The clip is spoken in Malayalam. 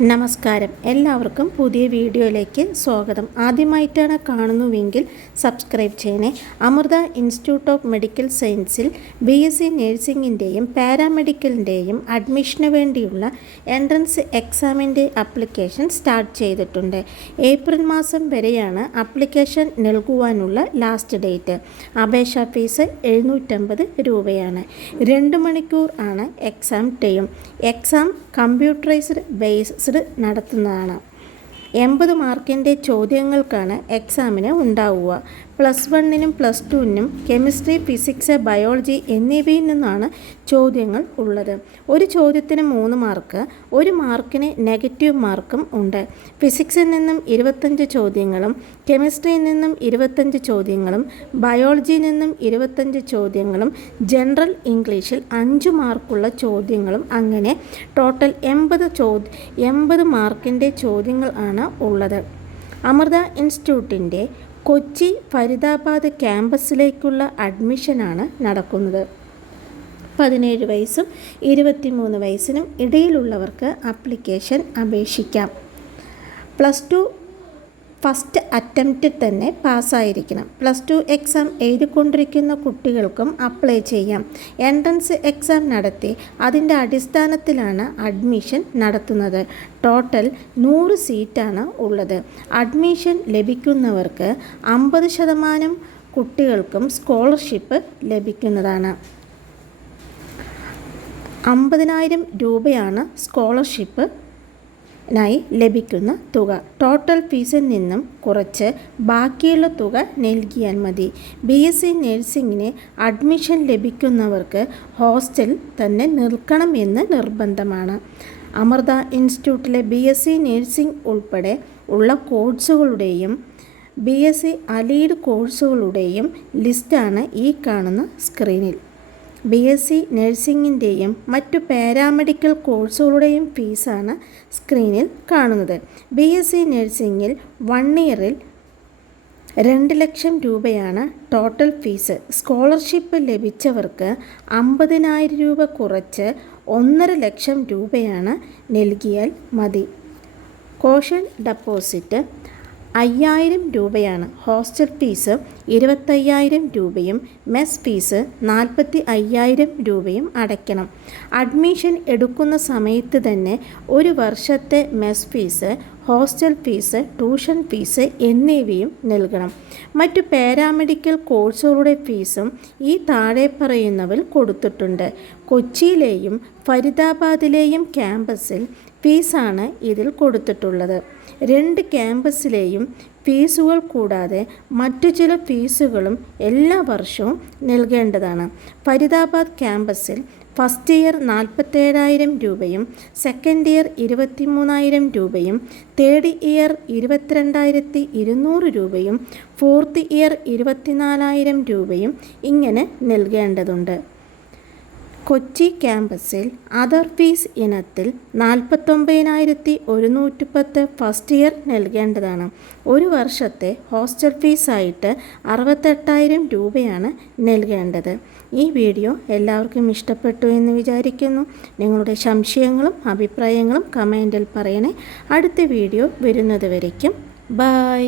നമസ്കാരം, എല്ലാവർക്കും പുതിയ വീഡിയോയിലേക്ക് സ്വാഗതം. ആദ്യമായിട്ടാണ് കാണുന്നുവെങ്കിൽ സബ്സ്ക്രൈബ് ചെയ്യണേ. അമൃത ഇൻസ്റ്റിറ്റ്യൂട്ട് ഓഫ് മെഡിക്കൽ സയൻസിൽ BSc നഴ്സിംഗിൻ്റെയും പാരാമെഡിക്കലിൻ്റെയും അഡ്മിഷന് വേണ്ടിയുള്ള എൻട്രൻസ് എക്സാമിൻ്റെ ആപ്ലിക്കേഷൻ സ്റ്റാർട്ട് ചെയ്തിട്ടുണ്ട്. ഏപ്രിൽ മാസം വരെയാണ് ആപ്ലിക്കേഷൻ നൽകുവാനുള്ള ലാസ്റ്റ് ഡേറ്റ്. അപേക്ഷാ ഫീസ് 750 രൂപയാണ്. 2 മണിക്കൂർ ആണ് exam time. Exam computerised based നടത്തുന്നതാണ്. 80 മാർക്കിൻ്റെ ചോദ്യങ്ങൾക്കാണ് എക്സാമിന് ഉണ്ടാവുക. +1നും +2നും കെമിസ്ട്രി, ഫിസിക്സ്, ബയോളജി എന്നിവയിൽ നിന്നാണ് ചോദ്യങ്ങൾ ഉള്ളത്. ഒരു ചോദ്യത്തിന് 3 മാർക്ക്, 1 മാർക്കിന് നെഗറ്റീവ് മാർക്കും ഉണ്ട്. ഫിസിക്സിൽ നിന്നും 25 ചോദ്യങ്ങളും കെമിസ്ട്രിയിൽ നിന്നും 25 ചോദ്യങ്ങളും ബയോളജിയിൽ നിന്നും 25 ചോദ്യങ്ങളും ജനറൽ ഇംഗ്ലീഷിൽ 5 മാർക്കുള്ള ചോദ്യങ്ങളും അങ്ങനെ ടോട്ടൽ 80 മാർക്കിൻ്റെ ചോദ്യങ്ങൾ ആണ് ഉള്ളത്. അമൃത ഇൻസ്റ്റിറ്റ്യൂട്ടിൻ്റെ കൊച്ചി ഫരീദാബാദ് ക്യാമ്പസിലേക്കുള്ള അഡ്മിഷനാണ് നടക്കുന്നത്. 17 വയസ്സും 23 വയസ്സിനും ഇടയിലുള്ളവർക്ക് ആപ്ലിക്കേഷൻ അപേക്ഷിക്കാം. +2 ഫസ്റ്റ് അറ്റംപ്റ്റിൽ തന്നെ പാസ്സായിരിക്കണം. +2 എക്സാം എഴുതിക്കൊണ്ടിരിക്കുന്ന കുട്ടികൾക്കും അപ്ലൈ ചെയ്യാം. എൻട്രൻസ് എക്സാം നടത്തി അതിൻ്റെ അടിസ്ഥാനത്തിലാണ് അഡ്മിഷൻ നടത്തുന്നത്. ടോട്ടൽ 100 സീറ്റാണ് ഉള്ളത്. അഡ്മിഷൻ ലഭിക്കുന്നവർക്ക് 50% കുട്ടികൾക്കും സ്കോളർഷിപ്പ് ലഭിക്കുന്നതാണ്. 50,000 രൂപയാണ് സ്കോളർഷിപ്പ് നായി ലഭിക്കുന്ന തുക. ടോട്ടൽ ഫീസിൽ നിന്നും കുറച്ച് ബാക്കിയുള്ള തുക നൽകിയാൽ മതി. BSc നഴ്സിംഗിന് അഡ്മിഷൻ ലഭിക്കുന്നവർക്ക് ഹോസ്റ്റൽ തന്നെ നിൽക്കണമെന്ന് നിർബന്ധമാണ്. അമൃത ഇൻസ്റ്റിറ്റ്യൂട്ടിലെ BSc നഴ്സിംഗ് ഉൾപ്പെടെ ഉള്ള കോഴ്സുകളുടെയും BSc അലീഡ് കോഴ്സുകളുടെയും ലിസ്റ്റാണ് ഈ കാണുന്ന സ്ക്രീനിൽ. BSc നഴ്സിംഗിൻ്റെയും മറ്റു പാരാമെഡിക്കൽ കോഴ്സുകളുടെയും ഫീസാണ് സ്ക്രീനിൽ കാണുന്നത്. BSc നഴ്സിംഗിൽ 1 ഇയറിൽ 2 ലക്ഷം രൂപയാണ് ടോട്ടൽ ഫീസ്. സ്കോളർഷിപ്പ് ലഭിച്ചവർക്ക് 50,000 രൂപ കുറച്ച് 1.5 ലക്ഷം രൂപയാണ് നൽകിയാൽ മതി. കോഷൻ ഡെപ്പോസിറ്റ് 5,000 രൂപയാണ്. ഹോസ്റ്റൽ ഫീസ് 25,000 രൂപയും മെസ് ഫീസ് 45,000 രൂപയും അടയ്ക്കണം. അഡ്മിഷൻ എടുക്കുന്ന സമയത്ത് തന്നെ 1 വർഷത്തെ mess fees, hostel fees, tuition fees എന്നിവയും നൽകണം. മറ്റു പാരാമെഡിക്കൽ കോഴ്സുകളുടെ ഫീസും ഈ താഴെ പറയുന്നവയിൽ കൊടുത്തിട്ടുണ്ട്. കൊച്ചിയിലെയും ഫരീദാബാദിലെയും ക്യാമ്പസിൽ ഫീസാണ് ഇതിൽ കൊടുത്തിട്ടുള്ളത്. 2 ക്യാമ്പസിലെയും ഫീസുകൾ കൂടാതെ മറ്റു ചില ഫീസുകളും എല്ലാ വർഷവും നൽകേണ്ടതാണ്. ഫരീദാബാദ് ക്യാമ്പസിൽ ഫസ്റ്റ് ഇയർ 47,000 രൂപയും സെക്കൻഡ് ഇയർ 23,000 രൂപയും തേർഡ് ഇയർ 22,200 രൂപയും ഫോർത്ത് ഇയർ 24,000 രൂപയും ഇങ്ങനെ നൽകേണ്ടതുണ്ട്. കൊച്ചി ക്യാമ്പസിൽ അതർ ഫീസ് ഇനത്തിൽ 49,110 ഫസ്റ്റ് ഇയർ നൽകേണ്ടതാണ്. 1 വർഷത്തെ ഹോസ്റ്റൽ ഫീസായിട്ട് 68,000 രൂപയാണ് നൽകേണ്ടത്. ഈ വീഡിയോ എല്ലാവർക്കും ഇഷ്ടപ്പെട്ടു എന്ന് വിചാരിക്കുന്നു. നിങ്ങളുടെ സംശയങ്ങളും അഭിപ്രായങ്ങളും കമൻറ്റിൽ പറയണേ. അടുത്ത വീഡിയോ വരുന്നത് വരയ്ക്കും. ബൈ.